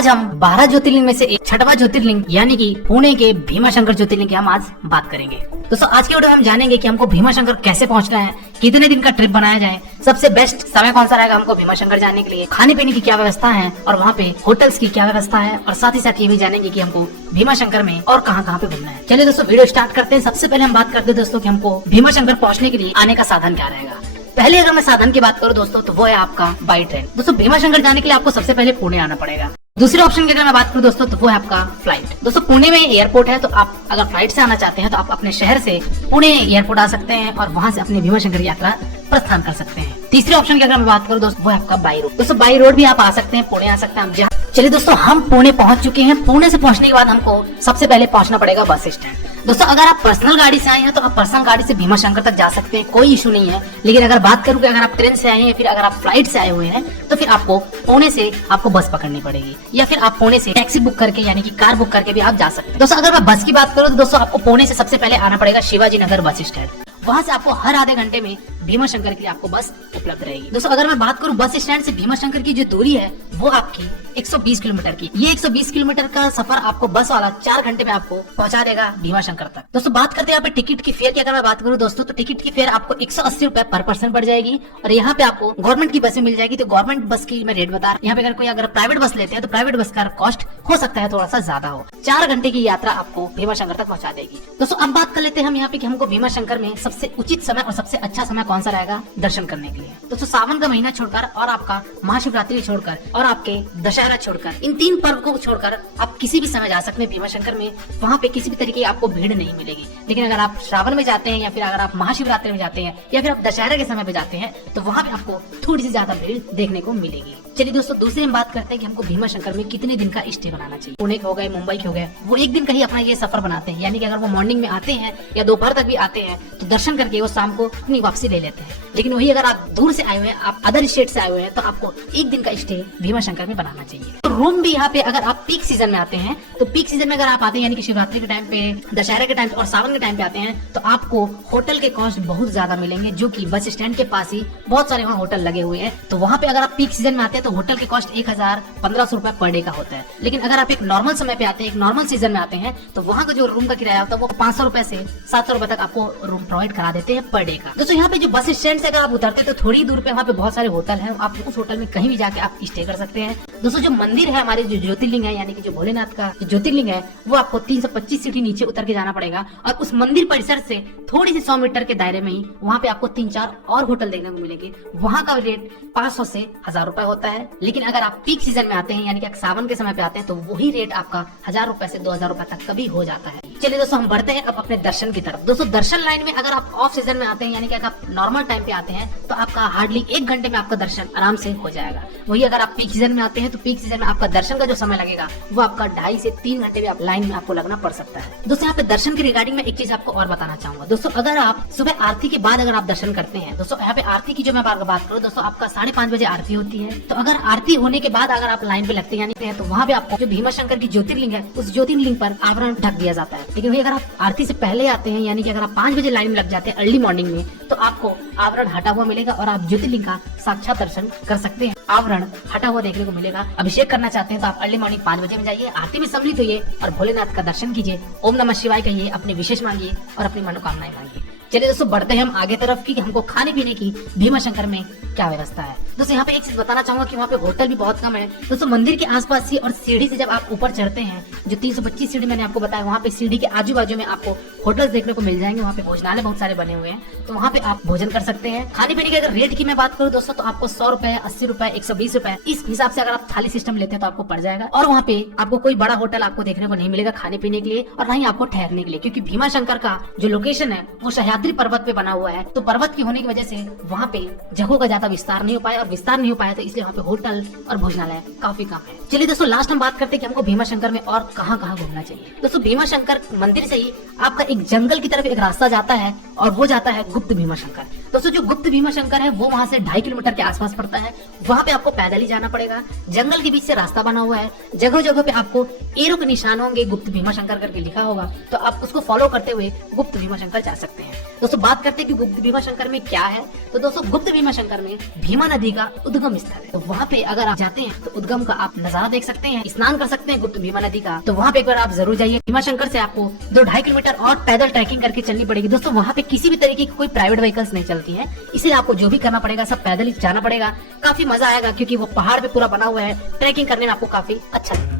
आज हम 12 ज्योतिर्लिंग में से एक छठवां ज्योतिर्लिंग यानी कि पुणे के भीमाशंकर ज्योतिर्लिंग की हम आज बात करेंगे। दोस्तों आज के वीडियो में हम जानेंगे कि हमको भीमाशंकर कैसे पहुंचना है, कितने दिन का ट्रिप बनाया जाए, सबसे बेस्ट समय कौन सा रहेगा हमको भीमाशंकर जाने के लिए, खाने पीने की क्या व्यवस्था है और वहाँ पे होटल्स की क्या व्यवस्था है, और साथ ही साथ ये भी जानेंगे कि हमको भीमाशंकर में और कहाँ पे घूमना है। चलिए दोस्तों वीडियो स्टार्ट करते हैं। सबसे पहले हम बात करते हैं दोस्तों कि हमको भीमाशंकर पहुँचने के लिए आने का साधन क्या रहेगा। पहले अगर मैं साधन की बात करूँ दोस्तों तो वो है आपका बाई ट्रेन। दोस्तों भीमाशंकर जाने के लिए आपको सबसे पहले पुणे आना पड़ेगा। दूसरे ऑप्शन की अगर मैं बात करूं दोस्तों तो वो है आपका फ्लाइट। दोस्तों पुणे में एयरपोर्ट है, तो आप अगर फ्लाइट से आना चाहते हैं तो आप अपने शहर से पुणे एयरपोर्ट आ सकते हैं और वहां से अपनी भीमाशंकर यात्रा प्रस्थान कर सकते हैं। तीसरे ऑप्शन की अगर मैं बात करूं दोस्तों वो है आपका बाई रोड। दोस्तों बाई रोड भी आप आ सकते हैं, पुणे आ सकते हैं। चलिए दोस्तों हम पुणे पहुंच चुके हैं। पुणे से पहुंचने के बाद हमको सबसे पहले पहुंचना पड़ेगा बस स्टैंड। दोस्तों अगर आप पर्सनल गाड़ी से आए हैं तो आप पर्सनल गाड़ी से भीमाशंकर तक जा सकते हैं, कोई इशू नहीं है। लेकिन अगर बात करूं कि अगर आप ट्रेन से आए हैं फिर अगर आप फ्लाइट से आए हुए हैं तो फिर आपको पुणे से आपको बस पकड़नी पड़ेगी, या फिर आप पुणे से टैक्सी बुक करके यानी कि कार बुक करके भी आप जा सकते हैं। दोस्तों अगर मैं बस की बात करूं तो दोस्तों आपको पुणे से सबसे पहले आना पड़ेगा शिवाजी नगर बस स्टैंड। वहां से आपको हर आधे घंटे में भीमाशंकर के लिए आपको बस उपलब्ध रहेगी। दोस्तों अगर मैं बात करूं बस स्टैंड से भीमाशंकर की जो दूरी है वो आपकी 120 किलोमीटर की। ये 120 किलोमीटर का सफर आपको बस वाला 4 घंटे में आपको पहुंचा देगा भीमाशंकर तक। दोस्तों बात करते हैं यहाँ पे टिकट की फेयर की। अगर मैं बात करूं दोस्तों तो टिकट की फेयर आपको 180 रुपए पर पर्सन पड़ जाएगी। और यहाँ पे आपको गवर्नमेंट की बसें मिल जाएगी। तो गवर्नमेंट बस की मैं रेट बता रहा हूँ। यहाँ पे अगर प्राइवेट बस लेते हैं तो प्राइवेट बस का कॉस्ट हो सकता है थोड़ा सा ज्यादा हो। 4 घंटे की यात्रा आपको भीमाशंकर तक पहुंचा देगी। दोस्तों अब बात कर लेते हैं हम यहाँ पे कि हमको भीमाशंकर में सबसे उचित समय और सबसे अच्छा समय कौन सा रहेगा दर्शन करने के लिए। दोस्तों सावन का महीना छोड़कर और आपका महाशिवरात्रि छोड़कर और आपके दशहरा छोड़कर इन 3 पर्व को छोड़कर आप किसी भी समय जा सकते हैं भीमाशंकर में। वहाँ पे किसी भी तरीके की आपको भीड़ नहीं मिलेगी। लेकिन अगर आप श्रावण में जाते हैं या फिर अगर आप महाशिवरात्रि में जाते हैं या फिर आप दशहरा के समय पे जाते हैं तो वहाँ पे आपको थोड़ी सी ज्यादा भीड़ देखने को मिलेगी। चलिए दोस्तों दूसरी हम बात करते हैं कि हमको भीमाशंकर में कितने दिन का स्टे बनाना चाहिए। पुणे के हो गए, मुंबई के हो गए, वो एक दिन का ही अपना ये सफर बनाते हैं। यानी कि अगर वो मॉर्निंग में आते हैं या दोपहर तक भी आते हैं तो दर्शन करके वो शाम को अपनी वापसी ले लेते हैं। लेकिन वही अगर आप दूर से आए हुए हैं, आप अदर स्टेट से आए हुए हैं तो आपको एक दिन का स्टे भीमाशंकर में बनाना चाहिए। तो रूम भी यहाँ पे अगर आप पीक सीजन में आते हैं तो पीक सीजन में अगर आप आते हैं यानी कि शिवरात्रि के टाइम पे, दशहरा के टाइम पे और सावन के टाइम पे आते हैं तो आपको होटल के कॉस्ट बहुत ज्यादा मिलेंगे, जो कि बस स्टैंड के पास ही बहुत सारे वहाँ होटल लगे हुए हैं। तो वहाँ पे अगर आप पीक सीजन में आते हैं तो होटल के कॉस्ट 1000-1500 रुपए पर डे का होता है। लेकिन अगर आप एक नॉर्मल समय पे आते हैं, एक नॉर्मल सीजन में आते हैं तो वहाँ का जो रूम का किराया होता है वो 500 रुपए से 700 रुपए तक आपको रूम प्रोवाइड करा देते हैं पर डे का। दोस्तों यहाँ पे जो बस स्टैंड से अगर आप उतरते हैं तो थोड़ी दूर पे वहाँ पे बहुत सारे होटल हैं। आप उस होटल में कहीं भी जाके आप स्टे कर सकते हैं। दोस्तों जो मंदिर है हमारे जो ज्योतिर्लिंग है यानी कि जो भोलेनाथ का जो ज्योतिर्लिंग है वो आपको 325 सीढ़ी नीचे उतर के जाना पड़ेगा। और उस मंदिर परिसर से थोड़ी सी 100 मीटर के दायरे में ही वहाँ पे आपको 3-4 और होटल देखने को मिलेंगे। वहाँ का रेट 500 से 1000 रुपए होता है। लेकिन अगर आप पीक सीजन में आते हैं यानी कि सावन के समय पे आते हैं तो वही रेट आपका 1000 रुपए से 2000 रुपए तक कभी हो जाता है। चलिए दोस्तों हम बढ़ते हैं अब अपने दर्शन की तरफ। दोस्तों दर्शन लाइन में अगर आप ऑफ सीजन में आते हैं यानी कि अगर आप नॉर्मल टाइम पे आते हैं तो आपका हार्डली 1 घंटे में आपका दर्शन आराम से हो जाएगा। वही अगर आप पीक सीजन में आते हैं तो पीक सीजन में आपका दर्शन का जो समय लगेगा वो आपका 2.5 से 3 घंटे भी आप लाइन में आपको लगना पड़ सकता है। दोस्तों यहाँ पे दर्शन के रिगार्डिंग में एक चीज आपको और बताना चाहूंगा। दोस्तों अगर आप सुबह आरती के बाद अगर आप दर्शन करते हैं, दोस्तों यहाँ पे आरती की जो मैं बात करूँ दोस्तों आपका 5:30 बजे आरती होती है। तो अगर आरती होने के बाद अगर आप लाइन पे लगते हैं यानी तो वहाँ पे आपको जो भीमाशंकर की ज्योतिर्लिंग है उस ज्योतिर्लिंग पर आवरण ढक दिया जाता है। लेकिन वही अगर आप आरती से पहले आते हैं यानी कि अगर आप 5 बजे लाइन में लग जाते हैं अर्ली मॉर्निंग में तो आपको आवरण हटा हुआ मिलेगा और आप ज्योतिर्लिंग का साक्षात दर्शन कर सकते हैं। आवरण हटा हुआ देखने को मिलेगा। अभिषेक करना चाहते हैं तो आप अर्ली मॉर्निंग 5 बजे में जाइए, आरती में सम्मिलित होइए और भोलेनाथ का दर्शन कीजिए, ओम नमः शिवाय कहिए, अपनी विशेष मांगिए और अपनी मनोकामनाएं मांगिए। चलिए दोस्तों बढ़ते हैं हम आगे तरफ कि हमको खाने पीने की भीमाशंकर में क्या व्यवस्था है। दोस्तों यहाँ पे एक चीज बताना चाहूंगा कि वहाँ पे होटल भी बहुत कम है। दोस्तों मंदिर के आसपास ही और सीढ़ी से जब आप ऊपर चढ़ते हैं, जो 325 सीढ़ी मैंने आपको बताया, वहाँ पे सीढ़ी के आजू बाजू में आपको होटल्स देखने को मिल जाएंगे। वहाँ पे भोजनालय बहुत सारे बने हुए हैं तो वहाँ पे आप भोजन कर सकते हैं। खाने पीने के अगर रेट की मैं बात करूँ दोस्तों तो आपको 100 रुपए, 80 रुपए, 120 रुपए इस हिसाब से अगर आप थाली सिस्टम लेते हैं तो आपको पड़ जाएगा। और वहाँ पे आपको कोई बड़ा होटल आपको देखने को नहीं मिलेगा खाने पीने के लिए और न ही आपको ठहरने के लिए, क्योंकि भीमाशंकर का जो लोकेशन है वो सह्याद्री पर्वत पे बना हुआ है। तो पर्वत की होने की वजह से वहाँ पे जगहों का ज्यादा विस्तार नहीं हो पाया और विस्तार नहीं हो पाया तो इसलिए वहाँ पे होटल और भोजनालय काफी कम है। चलिए दोस्तों लास्ट हम बात करते हैं कि हमको भीमाशंकर में और कहाँ घूमना चाहिए। दोस्तों भीमाशंकर मंदिर से ही आपका एक जंगल की तरफ एक रास्ता जाता है और वो जाता है गुप्त भीमाशंकर। दोस्तों जो गुप्त भीमा शंकर है वो वहाँ से 2.5 किलोमीटर के आसपास पड़ता है। वहाँ पे आपको पैदल ही जाना पड़ेगा। जंगल के बीच से रास्ता बना हुआ है। जगह जगह पे आपको एरो के निशान होंगे, गुप्त भीमा शंकर करके लिखा होगा, तो आप उसको फॉलो करते हुए गुप्त भीमा शंकर जा सकते हैं। दोस्तों बात करते हैं कि गुप्त भीमा शंकर में क्या है। तो दोस्तों गुप्त भीमा शंकर में भीमा नदी का उद्गम स्थल है। तो वहाँ पे अगर आप जाते हैं तो उद्गम का आप नजारा देख सकते हैं, स्नान कर सकते हैं गुप्त भीमा नदी का। तो वहाँ पे एक बार आप जरूर जाइए। भीमा शंकर से आपको 2-2.5 किलोमीटर और पैदल ट्रैकिंग करके चलनी पड़ेगी। दोस्तों वहाँ पे किसी भी तरीके की कोई प्राइवेट व्हीकल्स नहीं चलती है, इसलिए आपको जो भी करना पड़ेगा सब पैदल ही जाना पड़ेगा। काफी मजा आएगा क्योंकि वो पहाड़ पे पूरा बना हुआ है, ट्रैकिंग करने में आपको काफी अच्छा लगेगा।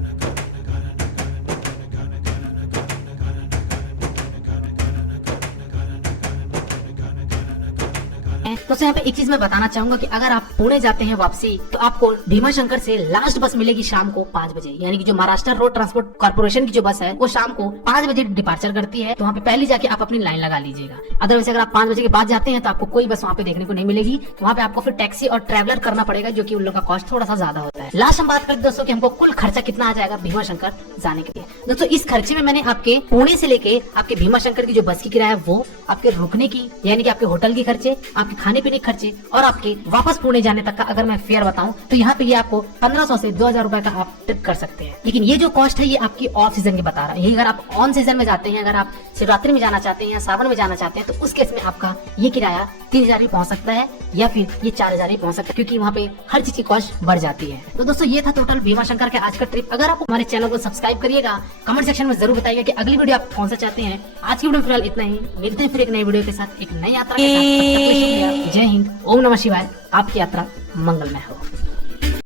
तो यहाँ पे एक चीज मैं बताना चाहूंगा कि अगर आप पुणे जाते हैं वापसी, तो आपको भीमा शंकर से लास्ट बस मिलेगी शाम को 5 बजे। यानी कि जो महाराष्ट्र रोड ट्रांसपोर्ट कॉर्पोरेशन की जो बस है वो शाम को 5 बजे डिपार्चर करती है। तो वहाँ पे पहले जाके आप अपनी लाइन लगा लीजिएगा। अदरवाइज अगर आप 5 बजे के बाद जाते हैं तो आपको कोई बस वहाँ पे देखने को नहीं मिलेगी। वहाँ पे आपको फिर टैक्सी और ट्रेवलर करना पड़ेगा, जो की उन लोग का कॉस्ट थोड़ा सा ज्यादा होता है। लास्ट हम बात करते दोस्तों की हमको कुल खर्चा कितना आ जाएगा भीमा शंकर जाने के लिए। दोस्तों इस खर्चे में मैंने आपके पुणे से लेके आपके भीमा शंकर की जो बस की किराया, वो आपके रुकने की यानी कि आपके होटल की खर्चे, आपके खाने पीने के खर्चे और आपके वापस पुणे जाने तक का अगर मैं फेयर बताऊं तो यहाँ पे ये आपको 1500 से 2000 रुपए का आप ट्रिप कर सकते हैं। लेकिन ये जो कॉस्ट है ये आपकी ऑफ सीजन की बता रहा है। ये अगर आप ऑन सीजन में जाते हैं, अगर आप शिवरात्रि में जाना चाहते हैं या सावन में जाना चाहते हैं, तो उस केस में आपका ये किराया 3000 भी पहुंच सकता है या फिर ये 4000 भी पहुंच सकता है, क्योंकि वहाँ पे हर चीज की कॉस्ट बढ़ जाती है। तो दोस्तों ये था टोटल भीमा शंकर के आज का ट्रिप। अगर आप हमारे चैनल को सब्सक्राइब करिएगा, कमेंट सेक्शन में जरूर बताइएगा कि अगली वीडियो आप कौन सा चाहते हैं। आज की वीडियो फिलहाल इतना ही, मिलते हैं फिर एक नई वीडियो के साथ, एक नई यात्रा के साथ। जय हिंद, ओम नमः शिवाय। आपकी यात्रा मंगलमय हो।